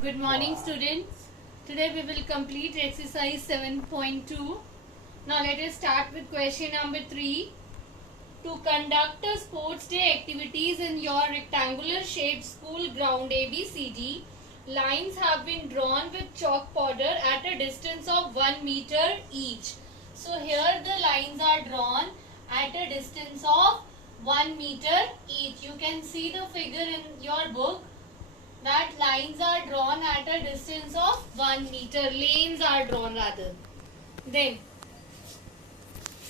Good morning, students. Today we will complete exercise 7.2. Now let us start with question number 3. To conduct a sports day activities in your rectangular shaped school ground ABCD, lines have been drawn with chalk powder at a distance of 1 meter each. So here the lines are drawn at a distance of 1 meter each. You can see the figure in your book that lines are drawn at a distance of 1 meter. Lanes are drawn rather. Then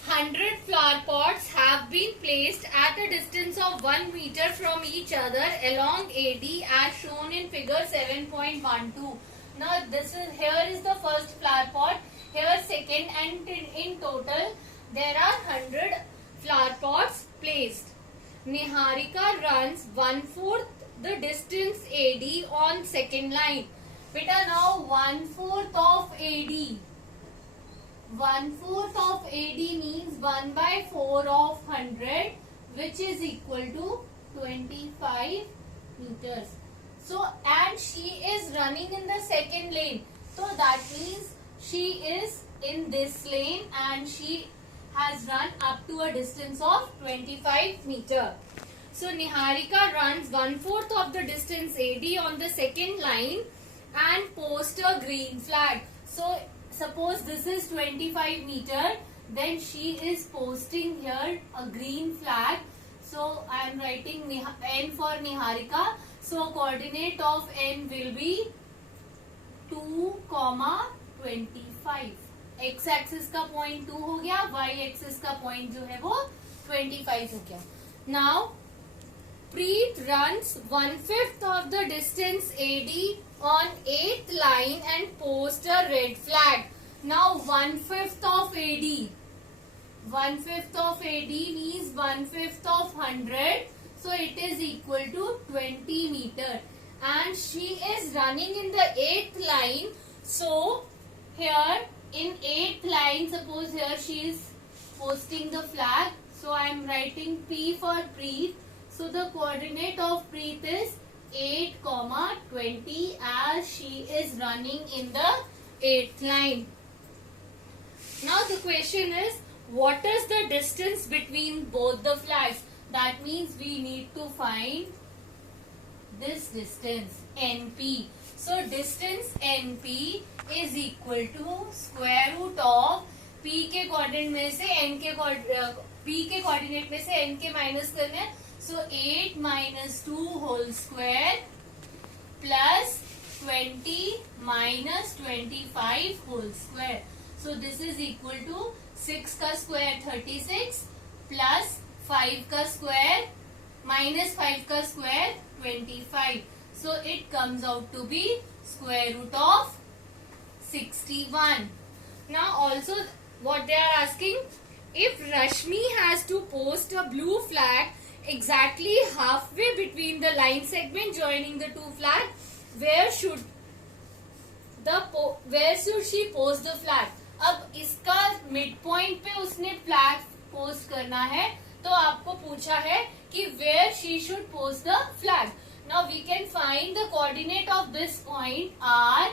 100 flower pots have been placed at a distance of 1 meter from each other along AD as shown in figure 7.12. Now here is the first flower pot, here second, and in total there are 100 flower pots placed. Niharika runs 1/4 the distance AD on second line. Beta, now 1/4 of AD. 1/4 of AD means 1/4 of 100, which is equal to 25 meters. So, and she is running in the second lane. So that means she is in this lane and she has run up to a distance of 25 meter. So Niharika runs 1/4 of the distance AD on the second line and posts a green flag. So suppose this is 25 meter, then she is posting here a green flag. So I am writing N for Niharika. So coordinate of N will be 2,25. X axis का point 2 हो गया, Y axis का point जो है वो 25 हो गया. Now Preet runs 1/5 of the distance AD on 8th line and posts a red flag. Now 1/5 of AD. 1/5 of AD means 1/5 of 100. So it is equal to 20 meter. And she is running in the 8th line. So here in 8th line, suppose here she is posting the flag. So I am writing P for Preet. So the coordinate of Preet is 8,20 as she is running in the 8th line. Now the question is, what is the distance between both the flags? That means we need to find this distance NP. So distance NP is equal to square root of P के coordinate में से N के P के coordinate में से N के minus करने हैं. So 8 minus 2 whole square plus 20 minus 25 whole square. So this is equal to 6 का square 36 plus 5 का square minus 5 का square 25. So it comes out to be square root of 61. Now also what they are asking, if Rashmi has to post a blue flag exactly halfway between the line segment joining the two flags, where should she post the flag? अब इसका mid point पे उसने flag post करना है, तो आपको पूछा है कि where she should post the flag. Now we can find the coordinate of this point R.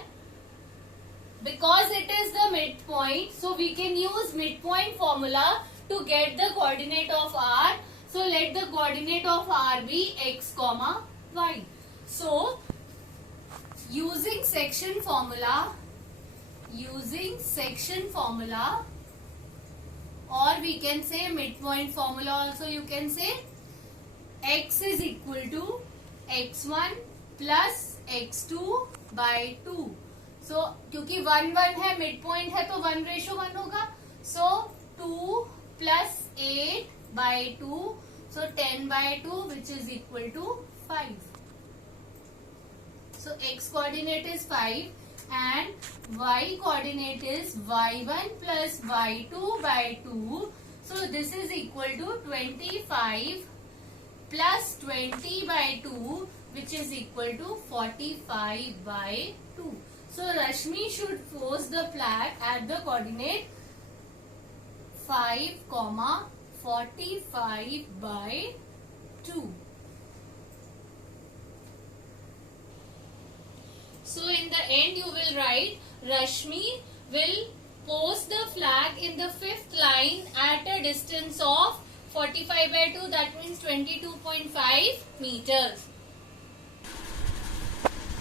Because it is the midpoint, so we can use midpoint formula to get the coordinate of R. So let the coordinate of R be x, y. So using section formula, or we can say midpoint formula also, you can say x is equal to x1 plus x2 by 2. So क्योंकि 1 1 है, mid point है, तो 1:1 होगा. So 2 plus 8 by 2. So 10 by 2, which is equal to 5. So x coordinate is 5 and y coordinate is y1 plus y2 by 2. So this is equal to 25 plus 20 by 2, which is equal to 45 by 2. So Rashmi should post the flag at the coordinate 5, 45 by 2. So in the end you will write Rashmi will post the flag in the fifth line at a distance of 45 by 2, that means 22.5 meters.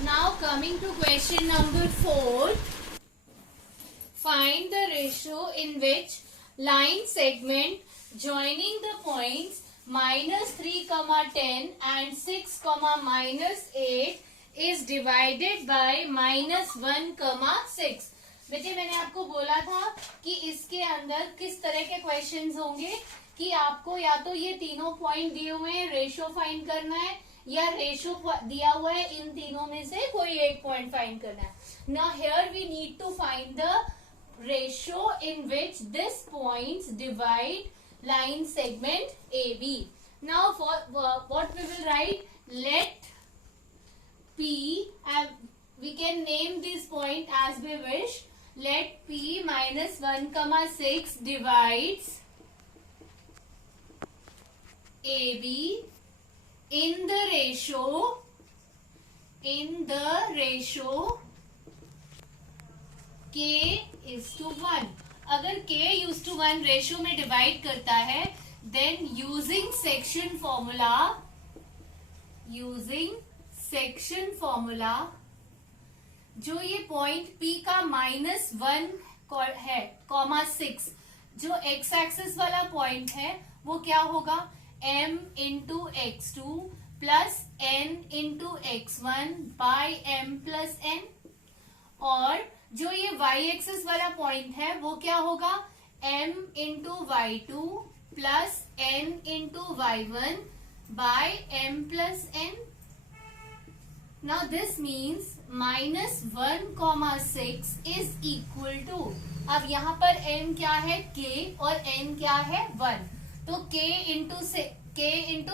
Now coming to question number 4. Find the ratio in which line segment joining the points -3, 10 and 6, -8 is divided by -1, 6. बेटे मैंने आपको बोला था कि इसके अंदर किस तरह के क्वेश्चंस होंगे कि आपको या तो ये तीनों पॉइंट दिए हुए हैं, रेशो फाइंड करना है, या रेशो दिया हुआ है, इन तीनों में से कोई एक पॉइंट फाइंड करना है. Now here we need to find the ratio in which this points divide line segment AB. Now for what we will write, let P, we can name this point as we wish. Let P -1, 6 divides AB in the ratio K is to 1. अगर K is to 1 ratio में divide करता है, then using section formula जो ये point P का -1 है, 6, जो x axis वाला पॉइंट है वो क्या होगा, m into x2 plus n into x1 by m plus n, और जो ये y एक्सिस वाला पॉइंट है वो क्या होगा, m into y2 plus n into y1 by m plus n. Now this means -1, 6 is equal to, अब यहाँ पर m क्या है, k, और n क्या है, 1. तो k इंटू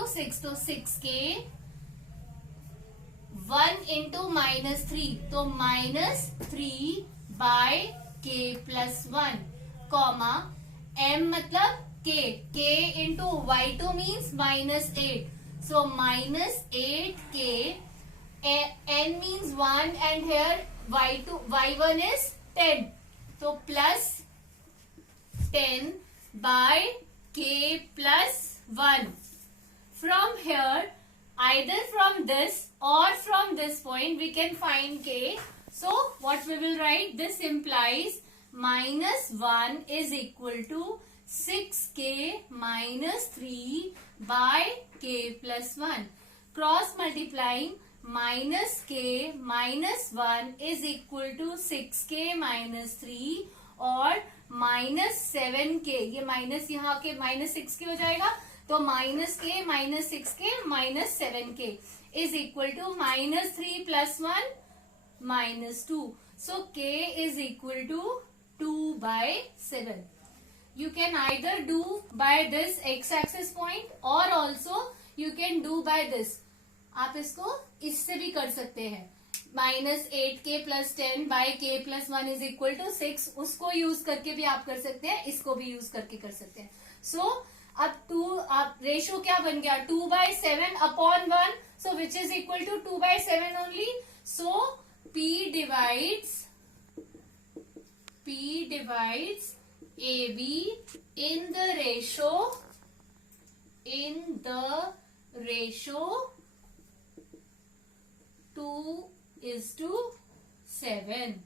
6, तो 6k, 1 इंटू -3, तो -3 by k plus 1, comma m मतलब k into y2 means -8, so -8k, n means 1 and here y1 is 10, so plus 10 by k plus 1. From here, either from this or from this point we can find k. So what we will write, this implies -1 is equal to 6k -3 by k plus 1. Cross multiplying, -k -1 is equal to 6k -3 और -7k, ये minus यहाँ के -6k हो जाएगा, तो -k -6k -7k is equal to -3 plus 1 -2. So k is equal to 2 by 7. You can either do by this x-axis point or also you can do by this. आप इसको इससे भी कर सकते हैं, -8k + 10 by k + 1 is equal to 6. उसको use करके भी आप कर सकते हैं, इसको भी यूज करके कर सकते हैं. So अब रेशियो क्या बन गया, 2/7 upon 1, so which is equal to 2/7 only. So P divides AB in the ratio 2:7.